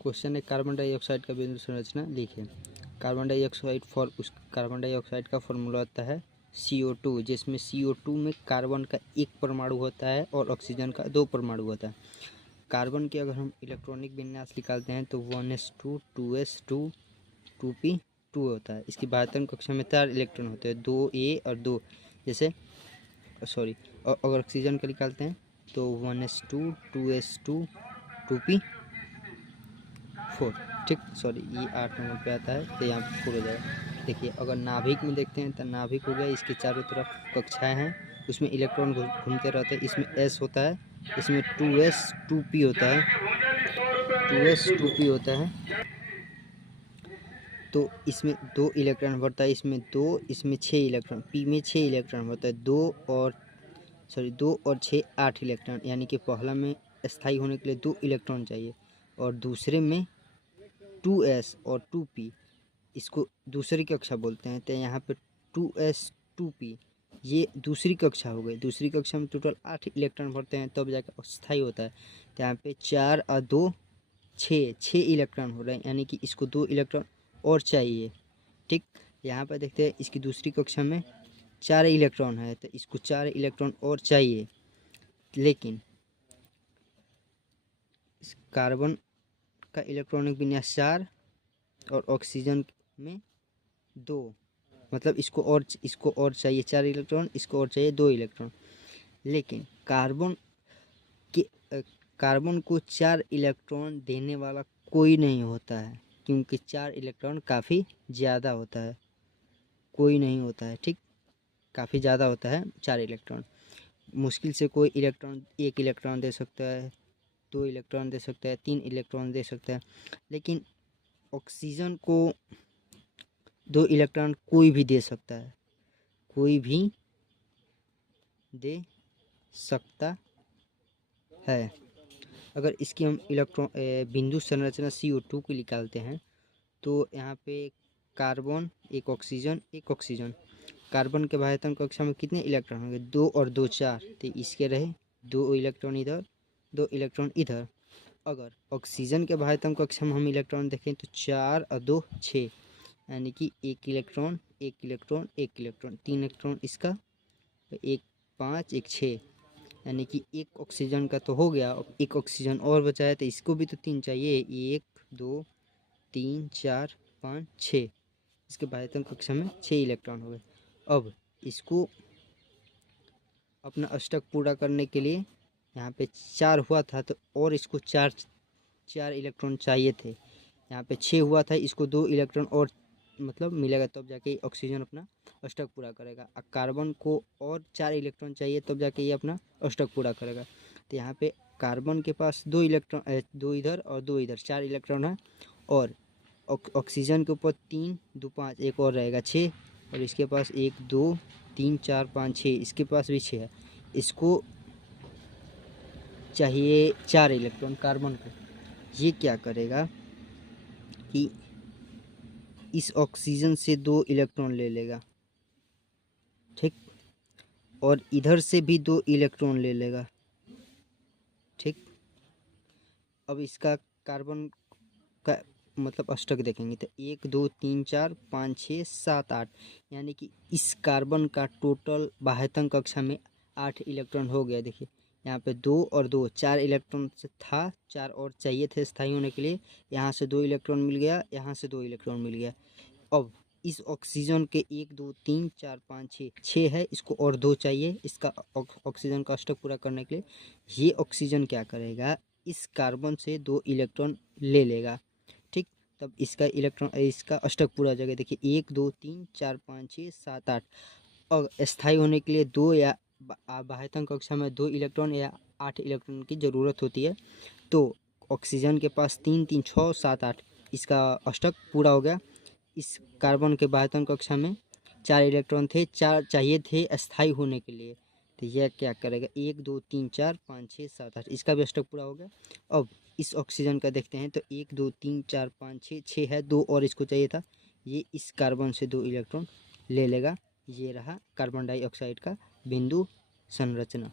Question है carbon dioxide का बिंदु संरचना लिखिए। कार्बन डाइऑक्साइड का फॉर्मूला होता है CO2, जिसमें CO2 में कार्बन का एक परमाणु होता है और ऑक्सीजन का 2 परमाणु होता है। कार्बन के अगर हम इलेक्ट्रॉनिक विन्यास निकालते हैं तो 1s2 2s2 2p2 होता है। इसकी बाह्यतम कक्षा में 4 इलेक्ट्रॉन होते हैं, 2a और 2, जैसे और अगर ऑक्सीजन का निकालते हैं तो 1s2 2s2 2p4, ठीक। ये 8 नंबर पे आता है तो यहाँ पे 4 हो जाएगा। देखिए अगर नाभिक में देखते हैं तो नाभिक हो गया, इसके चारों तरफ कक्षाएं हैं, उसमें इलेक्ट्रॉन घूमते रहते हैं। इसमें s होता है, इसमें 2s 2p होता है, 2s 2p होता है। तो इसमें 2 इलेक्ट्रॉन बढ़ता है, इसमें 2, इसमें 6 इलेक्ट्रॉन, p में 6 इलेक्ट्रॉन बढ़ता है। 2 और 6 8 इलेक्ट्रॉन, यानी कि पहला में स्थायी होने के लिए 2 इलेक्ट्रॉन चाहिए और दूसरे में 2s और 2p, इसको दूसरी कक्षा बोलते हैं। तो यहाँ पे 2s 2p ये दूसरी कक्षा हो गई। दूसरी कक्षा में टोटल 8 इलेक्ट्रॉन भरते हैं तब जाकर स्थायी होता है। तो यहाँ पे 4 और 2 6 इलेक्ट्रॉन हो रहे हैं, यानी कि इसको 2 इलेक्ट्रॉन और चाहिए, ठीक। यहाँ पर देखते हैं इसकी दूसरी कक्षा में 4 इलेक्ट्रॉन है तो इसको 4 इलेक्ट्रॉन और चाहिए, लेकिन इस कार्बन का इलेक्ट्रॉनिक विन्यास 4 और ऑक्सीजन में 2, मतलब इसको और चाहिए 4 इलेक्ट्रॉन, इसको और चाहिए 2 इलेक्ट्रॉन। लेकिन कार्बन को 4 इलेक्ट्रॉन देने वाला कोई नहीं होता है, क्योंकि 4 इलेक्ट्रॉन काफ़ी ज़्यादा होता है, कोई नहीं होता है, ठीक। काफ़ी ज़्यादा होता है 4 इलेक्ट्रॉन। मुश्किल से कोई इलेक्ट्रॉन 1 इलेक्ट्रॉन दे सकता है, 2 इलेक्ट्रॉन दे सकता है, 3 इलेक्ट्रॉन दे सकता है। लेकिन ऑक्सीजन को 2 इलेक्ट्रॉन कोई भी दे सकता है, कोई भी दे सकता है। अगर इसकी हम बिंदु संरचना CO2 को निकालते हैं तो यहाँ पे कार्बन एक ऑक्सीजन। कार्बन के बाह्यतम कक्षा में कितने इलेक्ट्रॉन होंगे? 2 और 2 4, तो इसके रहे 2 इलेक्ट्रॉन इधर, 2 इलेक्ट्रॉन इधर। अगर ऑक्सीजन के बाह्यतम कक्षा में हम इलेक्ट्रॉन देखें तो 4 और 2 6, यानी कि 1 इलेक्ट्रॉन 3 इलेक्ट्रॉन इसका, 1 5 1 6, यानी कि 1 ऑक्सीजन का तो हो गया, 1 ऑक्सीजन और बचा है तो इसको भी तो 3 चाहिए। 1 2 3 4 5 6, इसके बाह्यतम कक्षा में 6 इलेक्ट्रॉन हो गए। अब इसको अपना अष्टक पूरा करने के लिए यहाँ पे 4 हुआ था तो और इसको 4 इलेक्ट्रॉन चाहिए थे। यहाँ पे 6 हुआ था, इसको 2 इलेक्ट्रॉन और मतलब मिलेगा तब जाके ऑक्सीजन अपना अष्टक पूरा करेगा। कार्बन को और 4 इलेक्ट्रॉन चाहिए तब जाके ये अपना अष्टक पूरा करेगा। तो यहाँ पे कार्बन के पास 2 इलेक्ट्रॉन, 2 इधर और 2 इधर, 4 इलेक्ट्रॉन है। और ऑक्सीजन के ऊपर 3 2 5, एक और रहेगा 6, और इसके पास 1 2 3 4 5 6, इसके पास भी 6 है। इसको चाहिए 4 इलेक्ट्रॉन कार्बन को। ये क्या करेगा कि इस ऑक्सीजन से 2 इलेक्ट्रॉन ले लेगा, ठीक, और इधर से भी 2 इलेक्ट्रॉन ले लेगा, ठीक। अब इसका कार्बन का मतलब अष्टक देखेंगे तो 1 2 3 4 5 6 7 8, यानी कि इस कार्बन का टोटल बाह्यतम कक्षा में 8 इलेक्ट्रॉन हो गया। देखिए यहाँ पे 2 और 2 4 इलेक्ट्रॉन से था, 4 और चाहिए थे स्थायी होने के लिए। यहाँ से 2 इलेक्ट्रॉन मिल गया, यहाँ से 2 इलेक्ट्रॉन मिल गया। अब इस ऑक्सीजन के 1 2 3 4 5 6 है, इसको और 2 चाहिए इसका ऑक्सीजन का अष्टक पूरा करने के लिए। ये ऑक्सीजन क्या करेगा, इस कार्बन से 2 इलेक्ट्रॉन ले लेगा, ठीक। तब इसका अष्टक पूरा हो जाएगा। देखिए 1 2 3 4 5 6 7 8। और स्थायी होने के लिए 2 या बाह्यतम कक्षा में 2 इलेक्ट्रॉन या 8 इलेक्ट्रॉन की ज़रूरत होती है। तो ऑक्सीजन के पास 3 3 6 7 8, इसका अष्टक पूरा हो गया। इस कार्बन के बाह्यतम कक्षा में 4 इलेक्ट्रॉन थे, 4 चाहिए थे स्थायी होने के लिए। तो यह क्या करेगा, 1 2 3 4 5 6 7 8, इसका भी अष्टक पूरा हो गया। अब इस ऑक्सीजन का देखते हैं तो 1 2 3 4 5 6 है, 2 और इसको चाहिए था। ये इस कार्बन से 2 इलेक्ट्रॉन ले लेगा। ये रहा कार्बन डाइऑक्साइड का बिंदु संरचना।